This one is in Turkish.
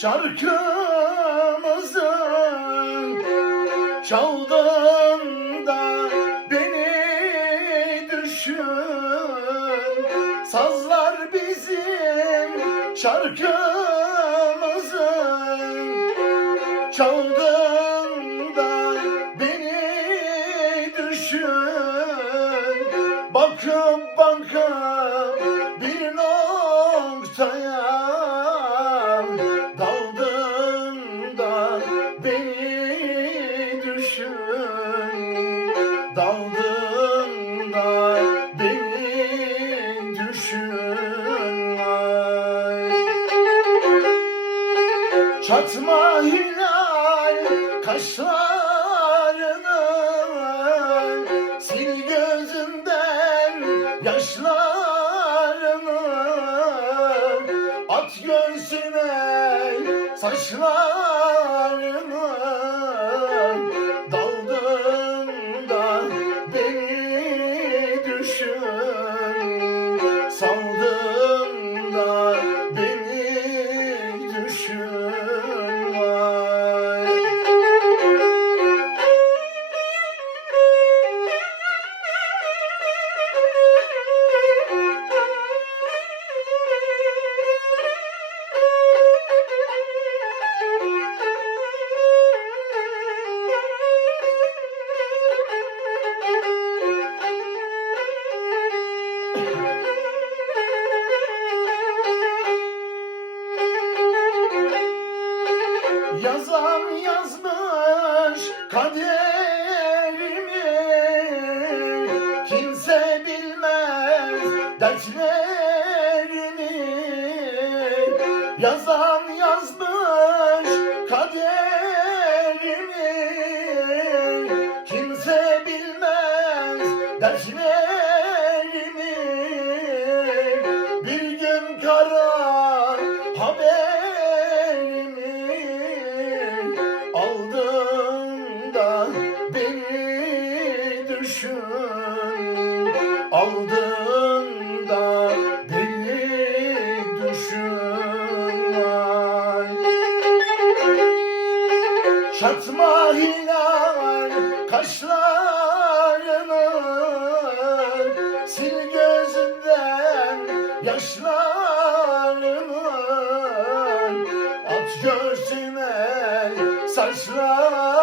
şarkımızın çaldığında beni düşün. Sazlar bizim şarkımızın çaldığında beni düşün. Bakıp bakıp bir noktaya Daldığında beni düşün ay. Çatma hilal kaşlarını Sil gözünden yaşlarını At göğsüne saçlarını saldı Yazan yazmış kaderimi. Kimse bilmez dertlerimi. Yazan yazmış kaderimi. Kimse bilmez dertlerimi Çatma hilal kaşlarını Sil gözünden yaşlarını At göğsüne saçlarını